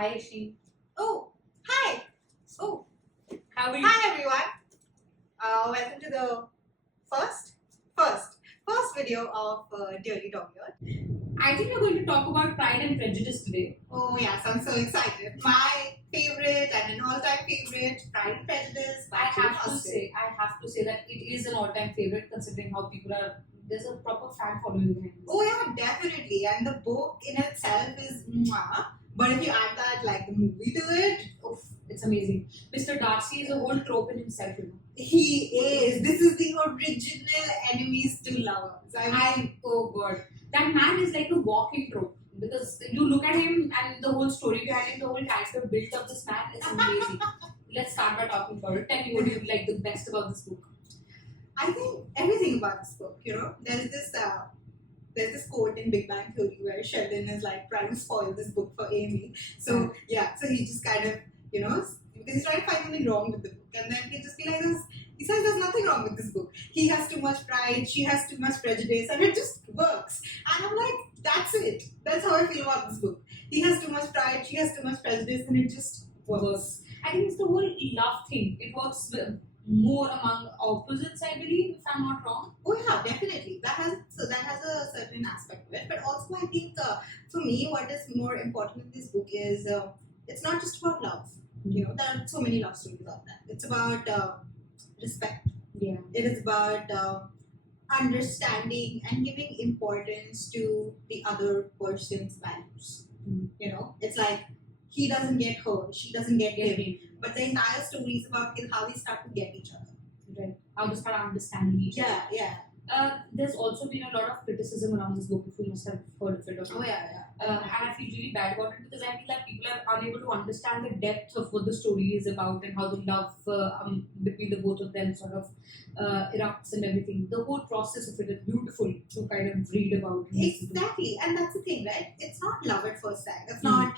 Hi, Ishdeep. Oh, hi. Oh, How are you? hi everyone. Welcome to the first video of Dirty Dog Here. I think we're going to talk about Pride and Prejudice today. Oh yes, I'm so excited. My favorite and an all-time favorite, Pride and Prejudice. I have to say that it is an all-time favorite considering how people are. There's a proper fan following behind this. Oh yeah, definitely. And the book in itself is mwah. But if you add that like the movie to it, Oof, it's amazing. Mr. Darcy is a whole trope in himself, you know. he is. This is the original enemies to lovers. I mean, Oh god, that man is like a walking trope because you look at him and the whole story behind him, the whole character built of this man is amazing. Let's start by talking about it. Tell me what you like the best about this book. I think everything about this book, there's this quote in Big Bang Theory where Sheldon is like trying to spoil this book for Amy. So yeah, so he just kind of, because he's trying to find something wrong with the book, and then he just be like this. He says there's nothing wrong with this book. He has too much pride, she has too much prejudice, and it just works. And I'm like, that's it. That's how I feel about this book. He has too much pride, she has too much prejudice, and it just works. I think it's the whole love thing. It works more among opposites, I believe, if I'm not wrong. Oh yeah, definitely. That has a certain aspect of it. But also, I think for me, what is more important in this book is it's not just about love. There are so many love stories out there. It's about respect. Yeah. It is about understanding and giving importance to the other person's values. It's like he doesn't get her, she doesn't get him. But the entire story is about how they start to get each other. Right. How to start understanding each other. Yeah. There's also been a lot of criticism around this book, if you must have heard of it. Oh yeah. And I feel really bad about it because I feel like people are unable to understand the depth of what the story is about and how the love between the both of them sort of erupts and everything. The whole process of it is beautiful to kind of read about. Exactly, and that's the thing, right? It's not love at first sight. It's not,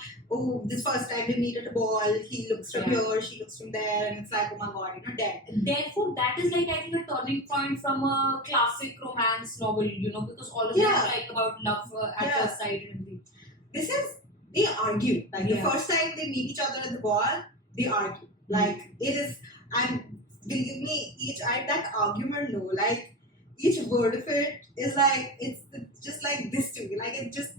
this first time they meet at a ball, he looks from here, she looks from there, and it's like, oh my god, dead. Therefore, that is like, I think, a turning point from a classic romance novel, because all of them are like about love at first sight and everything. They argue. Like the first time they meet each other at the ball, they argue. Like it is, and believe me, that argument, like each word of it is like, it's just like this to me. Like it just,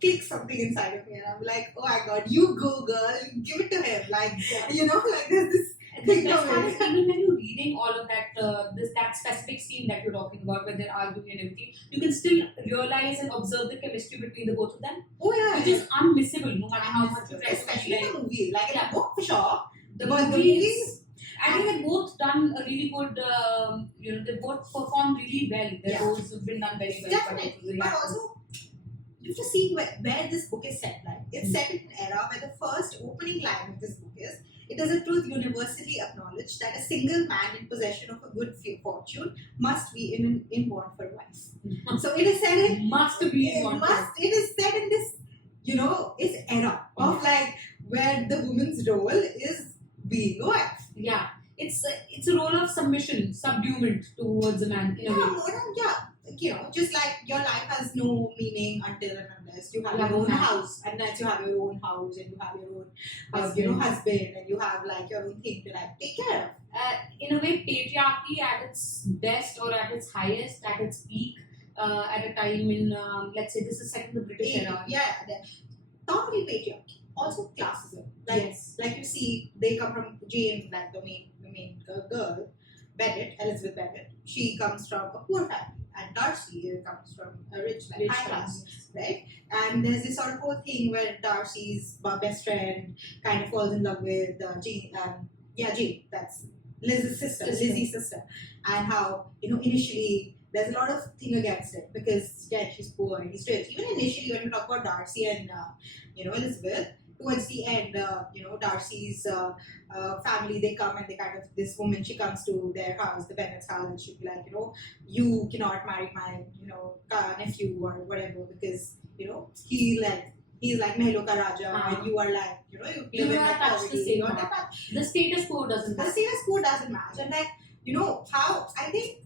clicks something inside of me, and I'm like, oh my god, you go girl, give it to him. Like, like there's this. The best part is even when you're reading all of that, that specific scene that you're talking about, where they're arguing and everything, you can still realize and observe the chemistry between the both of them. Oh yeah, which is unmissable, no matter how much you try to especially in the movie. Like in the book for sure. The movies, I think they've both done a really good. They both performed really well. Their roles have been done very well. Definitely, but also you have to see where this book is set. Like it's set in an era where the first opening line of this book is, "It is a truth universally acknowledged that a single man in possession of a good fortune must be in want for wife." So it is said in It is said in this, it's era of like where the woman's role is being a wife. Yeah, it's a role of submission, subduement towards a man in a way. Just like your life has no meaning until and unless you have your own house, unless you have your own house and you have your own husband, and you have like your own thing to like take care of. In a way, patriarchy at its best or at its highest, at its peak, at a time in let's say this is set in the British era. Not only patriarchy, also classism. Like you see, they come from Jane, like the main girl, Elizabeth Bennet. She comes from a poor family, and Darcy comes from a rich high class, right? And there's this sort of whole thing where Darcy's best friend kind of falls in love with Jane. Jane, that's Lizzie's sister, and how initially there's a lot of thing against it because she's poor and he's rich. Even initially when we talk about Darcy and Elizabeth, towards the end, Darcy's family, they come and they kind of, this woman, she comes to their house, the Bennett's house, and she'll be like, you cannot marry my nephew or whatever because he's like Mehlo ka Raja and you are like you live in like poverty. The status quo doesn't match. And like how I think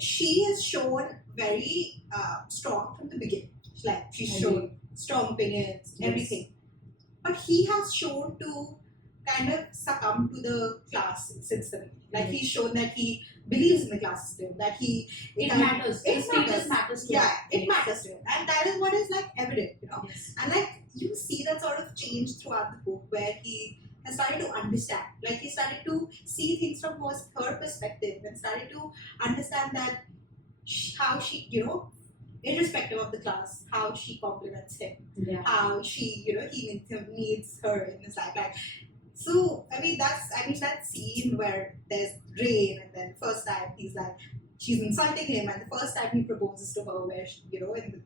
she is shown very strong from the beginning. She's shown strong opinions, everything. but he has shown to kind of succumb to the class system. Like he's shown that he believes in the class system, that it matters. It The status matters to him. Yeah, it matters to him, and that is what is like evident, Yes. And like you see that sort of change throughout the book, where he has started to understand, like he started to see things from her perspective, and started to understand that how she, irrespective of the class, how she compliments him, how she, he needs her in his life. Like, so I mean that scene where there's rain, and then first time he's like, she's insulting him, and the first time he proposes to her, where she,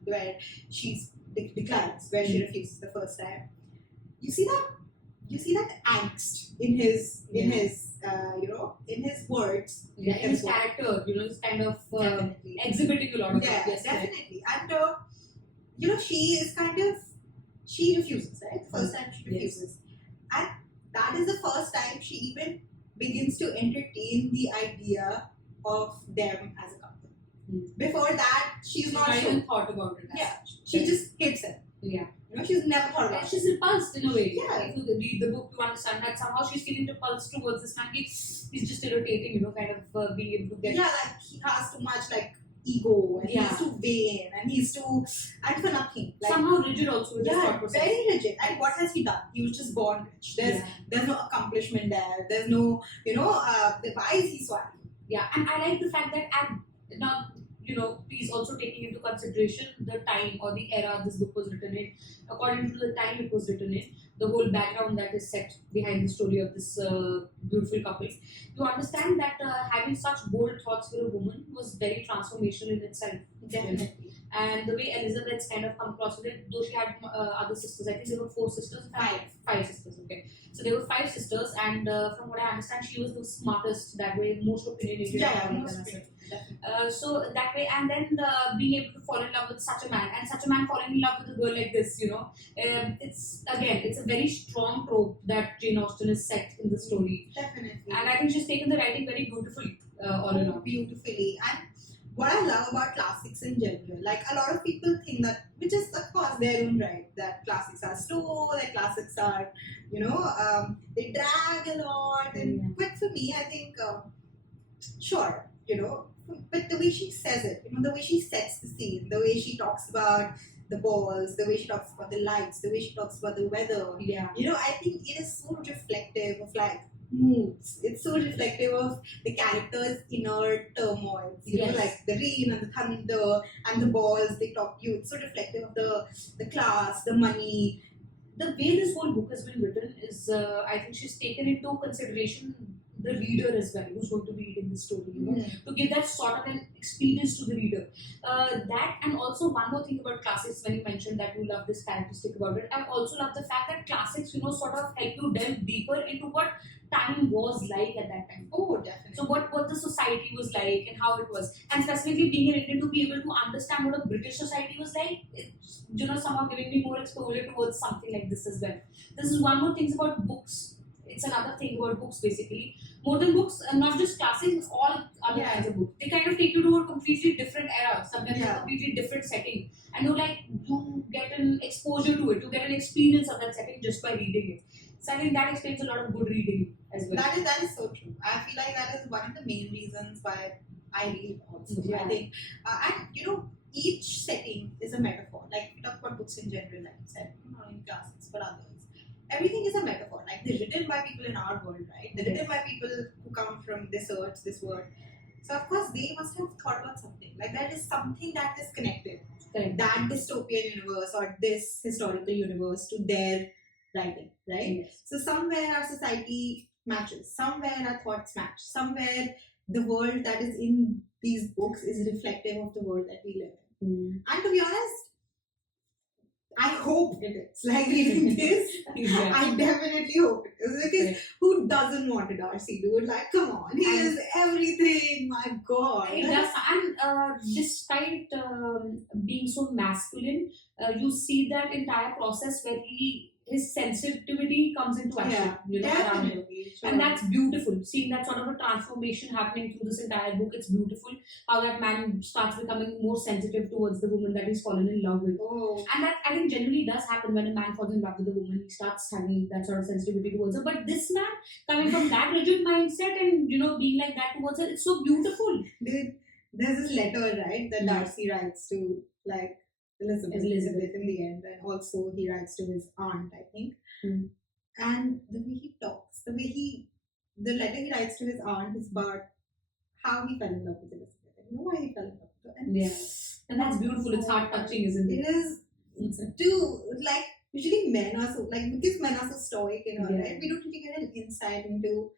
where she's declines, where she refuses the first time. You see that angst in his in his words, in his character, he's kind of definitely exhibiting a lot of yes, definitely. And she refuses, right? The first time she refuses, and that is the first time she even begins to entertain the idea of them as a couple. Before that, she's not even thought about it. She just hates him. She's never thought about it. She's repulsed in a way. Yeah. If you read the book, you understand that somehow she's feeling repulsed towards this man. He's just irritating, kind of being able to get. Yeah, like he has too much ego, and he's too vain, and he's too, and for nothing. Somehow rigid also with his thought process. Very rigid. And what has he done? He was just born rich. There's no accomplishment there. There's no, why is he so happy? Yeah, and I like the fact that he's also taking into consideration the time or the era this book was written in. According to the time it was written in, the whole background that is set behind the story of this beautiful couple, you understand that having such bold thoughts for a woman was very transformational in itself. Definitely. And the way Elizabeth's kind of come across with it, though she had other sisters, I think there were 4 sisters. Five sisters, okay. So there were 5 sisters, and from what I understand, she was the smartest that way, most opinionated. So that way, and then being able to fall in love with such a man, and such a man falling in love with a girl like this, it's a very strong trope that Jane Austen has set in the story. Definitely. And I think she's taken the writing very beautifully, all in all. Beautifully. And what I love about classics in general, like a lot of people think that, which is of course their own right, that classics are slow, that classics are, they drag a lot. And but for me, I think, sure, but the way she says it, the way she sets the scene, the way she talks about the balls, the way she talks about the lights, the way she talks about the weather, I think it is so reflective of moods. It's so reflective of the characters' inner turmoil. Like the rain and the thunder and the balls they talk to you. It's so reflective of the class, the money. The way this whole book has been written is, I think she's taken into consideration the reader as well, who's going to be reading the story, to give that sort of an experience to the reader. That, and also one more thing about classics, when you mentioned that you love this characteristic about it, I also love the fact that classics, sort of help you delve deeper into what time was like at that time. Oh, definitely. So what the society was like and how it was, and specifically being an Indian, to be able to understand what a British society was like, it's, somehow giving me more exposure towards something like this as well. This is one more thing about books. It's another thing about books, basically. More than books, not just classics, all other kinds of books. They kind of take you to a completely different era, sometimes a completely different setting. And you get an exposure to it, you get an experience of that setting just by reading it. So I think that explains a lot of good reading as well. That is so true. I feel like that is one of the main reasons why I read also. I think, and each setting is a metaphor. Like we talk about books in general, like you said, not only classics but others. Everything is a metaphor. Like they're written by people in our world, right? They're written by people who come from this earth, this world. So of course they must have thought about something. Like that is something that is connected. Correct. That dystopian universe or this historical universe to their writing, right? Yes. So somewhere our society matches, somewhere our thoughts match, somewhere the world that is in these books is reflective of the world that we live in. And to be honest, I hope it is. Like reading this, I definitely hope it is. Because who doesn't want a Darcy, dude? Like, come on, he is everything. My God. It does, and despite being so masculine, you see that entire process where his sensitivity comes into action, around him. Definitely. Sure. And that's beautiful. Seeing that sort of a transformation happening through this entire book, it's beautiful. How that man starts becoming more sensitive towards the woman that he's fallen in love with. Oh. And that, I think, generally does happen when a man falls in love with a woman. He starts having that sort of sensitivity towards her. But this man, coming from that rigid mindset and, being like that towards her, it's so beautiful. Dude, there's this letter, right, that Darcy writes to, like, Elizabeth in the end, and also he writes to his aunt, I think. And the way he talks, the letter he writes to his aunt is about how he fell in love with Elizabeth. And why he fell in love with her. And that's beautiful. It's heart touching, isn't it? It is. Too, like, usually men are so, like, because men are so stoic, right? We don't really get an insight into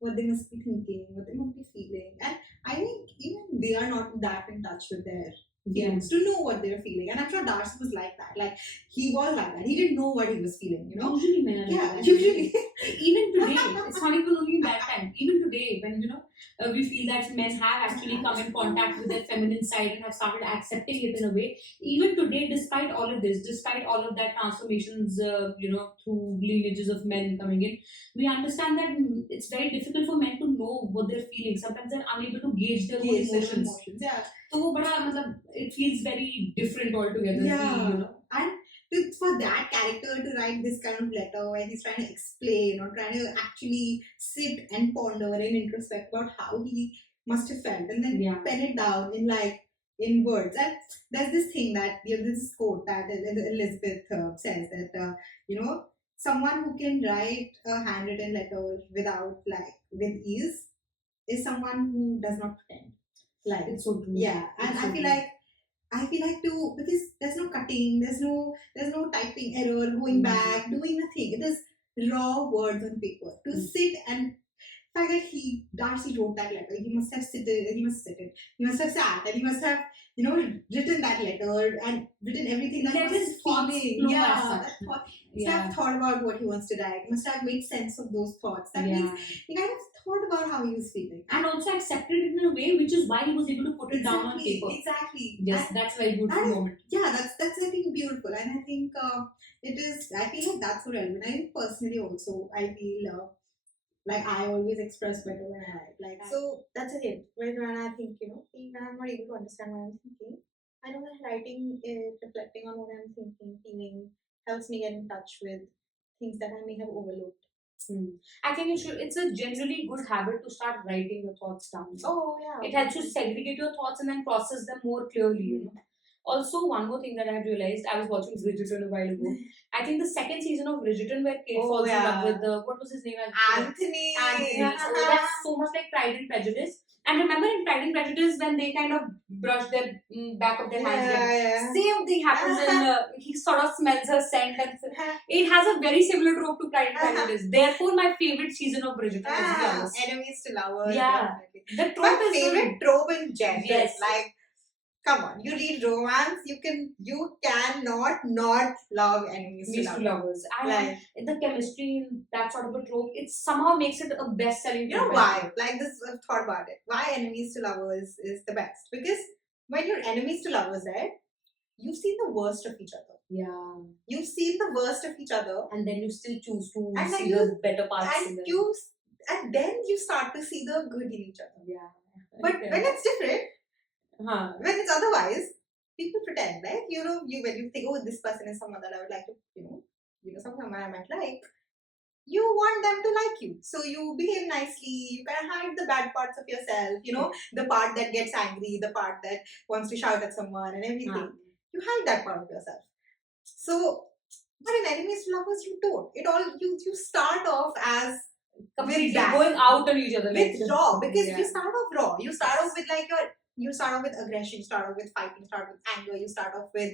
what they must be thinking, what they must be feeling. And I think even they are not that in touch with their feelings to know what they're feeling. And I'm sure Darcy was like that. Like, he was like that. He didn't know what he was feeling, Usually men are like that. Usually. Even today, it's not even only in that time. Even today, when, we feel that men have actually come in contact with their feminine side and have started accepting it in a way. Even today, despite all of this, despite all of that transformations, through lineages of men coming in, we understand that it's very difficult for men to know what they're feeling. Sometimes they're unable to gauge their own emotions. So, it feels very different altogether. And for that character to write this kind of letter where he's trying to explain or trying to actually sit and ponder and introspect about how he must have felt, and then pen it down in words. And there's this thing that this quote that Elizabeth says that someone who can write a handwritten letter with ease is someone who does not pretend. Like, it's so true. Yeah, and I feel like too, because there's no cutting, there's no typing error, going back, doing nothing. It is raw words on paper. To sit and the fact that Darcy wrote that letter, he must have sat, and he must have, written that letter and written everything that he was feeling. He must have thought about what he wants to write. He must have made sense of those thoughts. That means he kind of thought about how he was feeling. And also accepted it in a way, which is why he was able to put it down on paper. Exactly. Yes, that's a very beautiful moment. Yeah, that's I think beautiful. And I think it is, I feel like that's so relevant. I think personally also, I feel like I always express better when I write. Like, so that's a hint. When I think, when I'm not able to understand what I'm thinking, I know that writing, reflecting on what I'm thinking, feeling, helps me get in touch with things that I may have overlooked. I think it's a generally good habit to start writing your thoughts down. Oh, yeah. It helps you segregate your thoughts and then process them more clearly, Also, one more thing that I realized, I was watching Bridgerton a while ago. I think the second season of Bridgerton where Kate falls in love with what was his name? Anthony. So that's so much like Pride and Prejudice. And remember in Pride and Prejudice when they kind of brush their back of their hands, same thing happens in, he sort of smells her scent, and it has a very similar trope to Pride and Prejudice. Therefore, my favorite season of Bridgerton is Enemies to lovers. Yeah. The trope my favorite trope in gender. Yes. Like, come on, you read romance, you cannot not love enemies to lovers. And the chemistry in that sort of a trope, it somehow makes it a best-selling. You know why? Like this, I've thought about it. Why enemies to lovers is the best? Because when you're enemies to lovers, right, you've seen the worst of each other. Yeah. You've seen the worst of each other, and then you still choose to see the better parts. And then you start to see the good in each other. Yeah. But when it's different. When it's otherwise, people pretend, like, when you think, oh, this person is someone that I would like to, someone I might like, you want them to like you. So you behave nicely, you kind of hide the bad parts of yourself, the part that gets angry, the part that wants to shout at someone and everything. You hide that part of yourself. So, but in enemies to lovers, you don't. You start off as completely going out on each other. With raw, because you start off raw. You start off with you start off with aggression, you start off with fighting, you start with anger, you start off with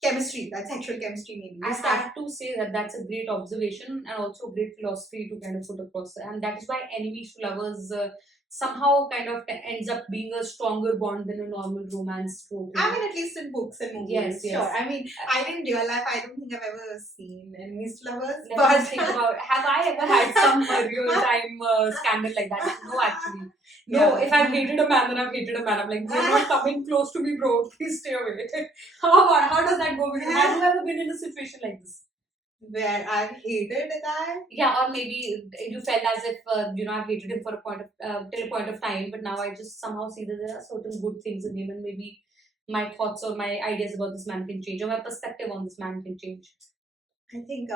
chemistry, that's sexual chemistry maybe. I have to say that that's a great observation and also a great philosophy to kind of put across. And that is why enemies to lovers somehow kind of ends up being a stronger bond than a normal romance trope. I mean, at least in books and movies. Yes. Sure. I mean, in real life, I don't think I've ever seen enemies to lovers. Let me think about, have I ever had some real time scandal like that? No, actually. No, if I've hated a man, then I've hated a man. I'm like, you're not coming close to me, bro. Please stay away. How does that go? Have you ever been in a situation like this? where I've hated a guy. Yeah, or maybe you felt as if I've hated him for a point of till a point of time, but now I just somehow see that there are certain good things in him, and maybe my thoughts or my ideas about this man can change, or my perspective on this man can change. I think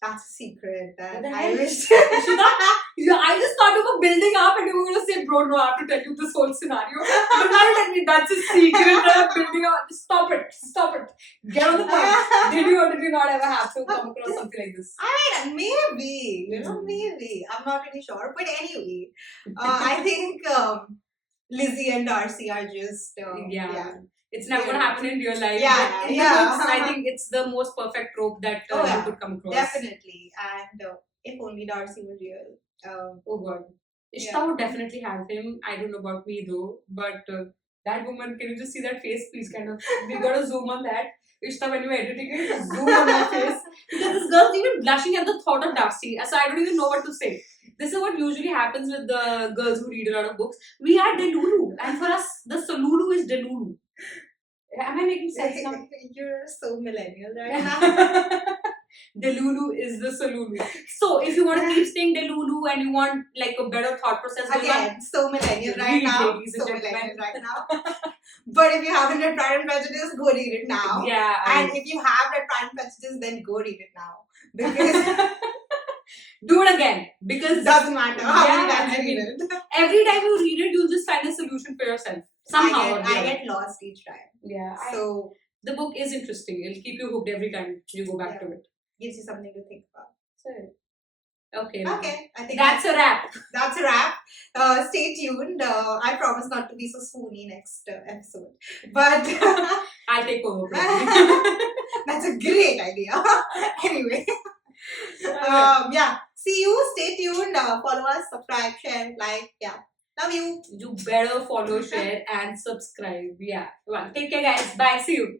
that's a secret that What the I hell? wish. I just thought you were building up and you were going to say, bro, no, I have to tell you this whole scenario. But now you tell me that's a secret that I'm building up. Just stop it. Stop it. Get on the point. Did you or did you not ever have to come across something like this? I mean, maybe, maybe. I'm not really sure. But anyway, I think Lizzie and Darcy are just. Yeah. It's never going to happen in real life. Yeah, but in yeah. the books, I think it's the most perfect trope that you could come across. Definitely. And if only Darcy were real. Oh god. Ishita would definitely have him. I don't know about me though. But that woman, can you just see that face, please? Kind of. We got to zoom on that. Ishita, when you were editing it, just zoom on that face. Because this girl's even blushing at the thought of Darcy. So I don't even know what to say. This is what usually happens with the girls who read a lot of books. We are Delulu. And for us, the Solulu is Delulu. Am I making sense now? You're so millennial right now. Delulu is the Solulu. So, if you want to keep staying Delulu and you want like a better thought process, again, so millennial right now. So millennial right now. But if you haven't read Pride and Prejudice, go read it now. Yeah. And if you have read Pride and Prejudice, then go read it now. Because do it again. Because doesn't matter how many times you read it. Every time you read it, you'll just find a solution for yourself. Somehow. I get lost each time. Yeah. So the book is interesting. It'll keep you hooked every time you go back to it. Gives you something to think about. So, okay. Okay. I think that's a wrap. That's a wrap. Stay tuned. I promise not to be so swoony next episode. But I'll take over. That's a great idea. Anyway. See you. Stay tuned. Follow us, subscribe, share, like. Yeah. Love you. You better follow, share, and subscribe. Yeah. Well, take care, guys. Bye. See you.